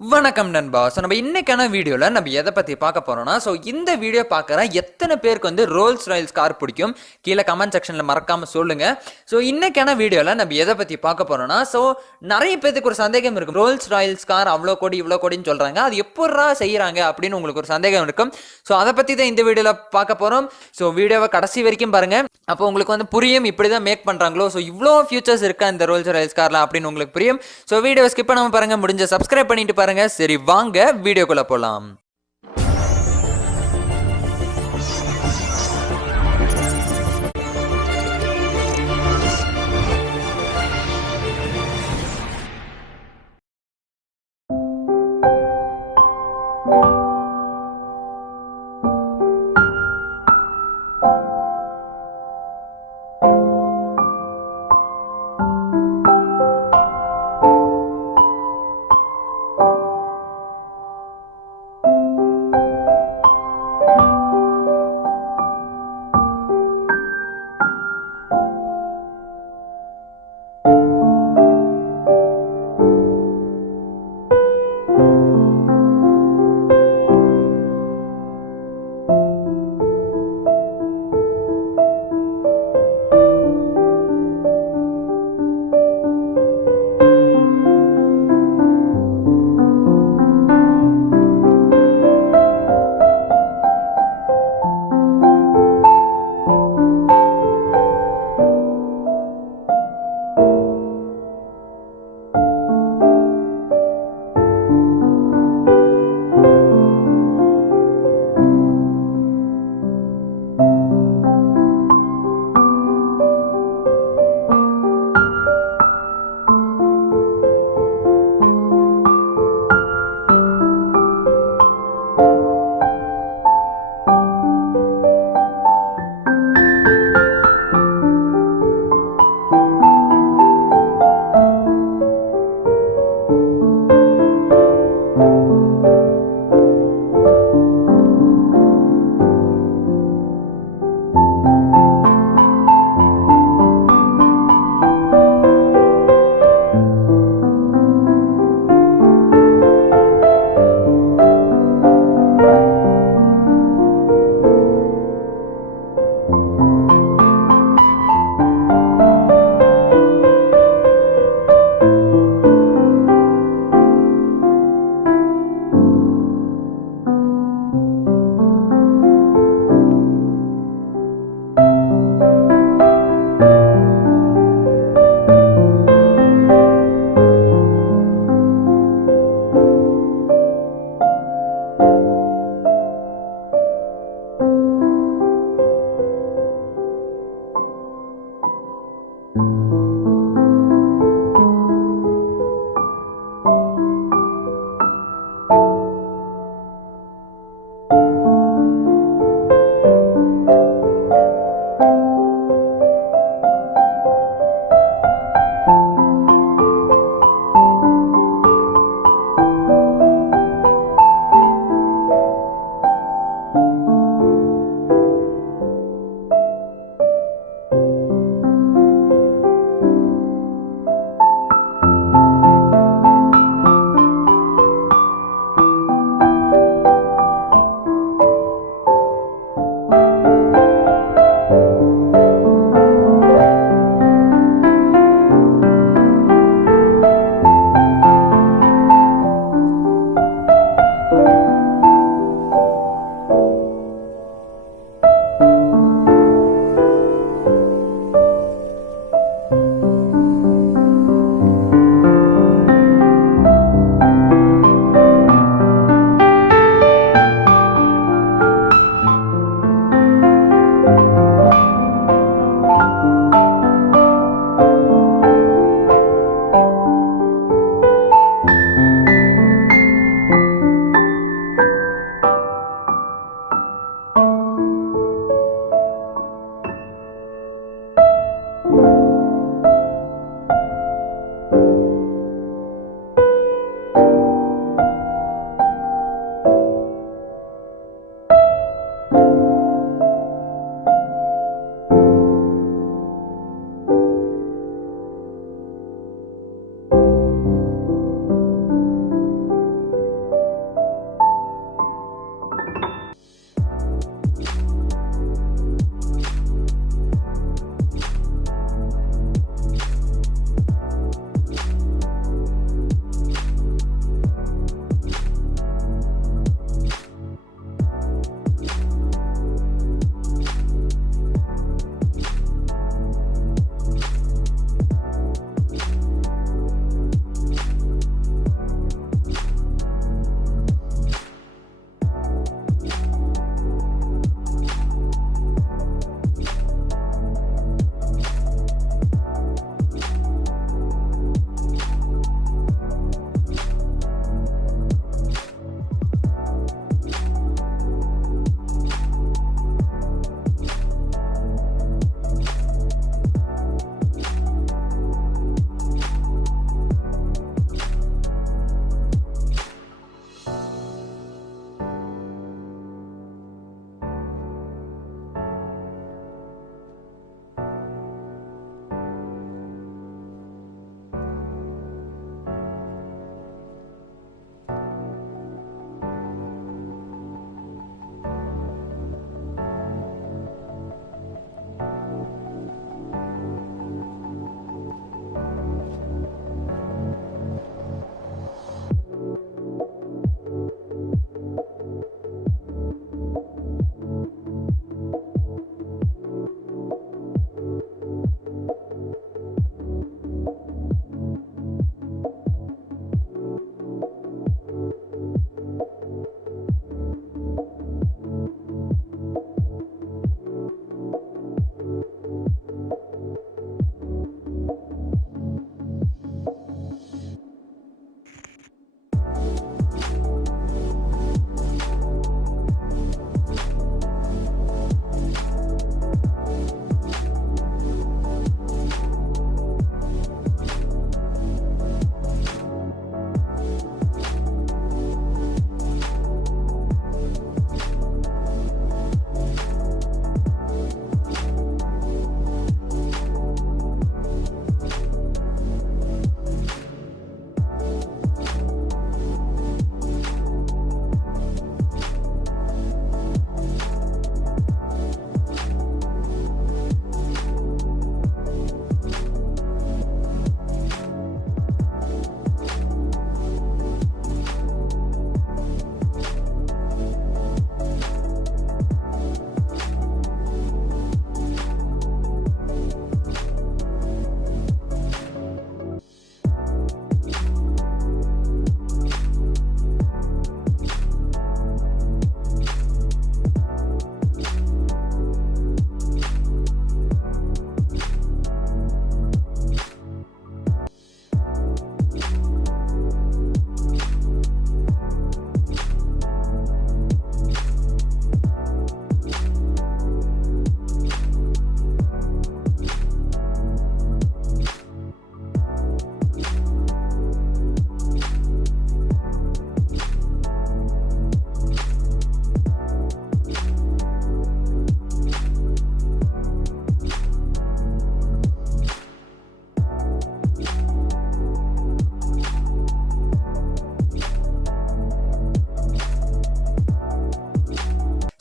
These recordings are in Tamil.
வணக்கம் நண்பா. ஸோ நம்ம இன்னைக்கான வீடியோவில் நம்ம எதை பற்றி பார்க்க போகிறோம்னா, ஸோ இந்த வீடியோ பார்க்குற எத்தனை பேருக்கு வந்து ரோல்ஸ் ராயல்ஸ் கார் பிடிக்கும் கீழே கமெண்ட் செக்ஷனில் மறக்காமல் சொல்லுங்கள். ஸோ இன்னைக்கான வீடியோவில் நம்ம எதை பற்றி பார்க்க போகிறோம்னா, ஸோ நிறைய பேருக்கு ஒரு சந்தேகம் இருக்கும். ரோல்ஸ் ராயல்ஸ் கார் அவ்வளோ கோடி இவ்வளோ கோடின்னு சொல்கிறாங்க, அது எப்படா செய்கிறாங்க அப்படின்னு உங்களுக்கு ஒரு சந்தேகம் இருக்கும். ஸோ அதை பற்றி தான் இந்த வீடியோவில் பார்க்க போகிறோம். ஸோ வீடியோவை கடைசி வரைக்கும் பாருங்கள். அப்போ உங்களுக்கு வந்து புரியும் இப்படி தான் மேக் பண்ணுறாங்களோ, ஸோ இவ்வளோ ஃபியூச்சர்ஸ் இருக்கா இந்த ரோல்ஸ் ராயல்ஸ் காரில் அப்படின்னு உங்களுக்கு புரியும். ஸோ வீடியோவை ஸ்கிப் பண்ணாமல் பாருங்கள், முடிஞ்ச சப்ஸ்கிரைப் பண்ணிட்டு பாருங்க. சரி வாங்க வீடியோக்குள்ள போலாம்.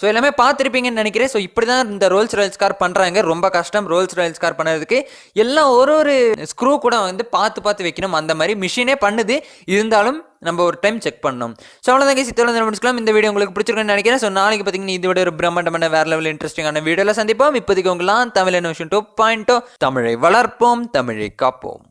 ஸோ எல்லாமே பார்த்துருப்பீங்கன்னு நினைக்கிறேன். ஸோ இப்படி தான் இந்த ரோல்ஸ் ராயல்ஸ் கார் பண்ணுறாங்க. ரொம்ப கஷ்டம் ரோல்ஸ் ராயல்ஸ் கார் பண்ணுறதுக்கு. எல்லாம் ஒரு ஸ்க்ரூ கூட வந்து பார்த்து வைக்கணும். அந்த மாதிரி மிஷினே பண்ணுது, இருந்தாலும் நம்ம ஒரு டைம் செக் பண்ணணும். ஸோ அவ்வளோதான் சித்தோட முடிச்சுக்கலாம். இந்த வீடியோ உங்களுக்கு பிடிச்சிருக்குன்னு நினைக்கிறேன். ஸோ நாளைக்கு பார்த்தீங்கன்னா இதை விட ஒரு பிரம்மாண்டமான வேற லெவல் இன்ட்ரெஸ்டிங்கான வீடியோவில் சந்திப்போம். இப்போதைக்கு உங்களாம் தமிழ் இன்னோவேஷன் 2.0 தமிழை வளர்ப்போம், தமிழை காப்போம்.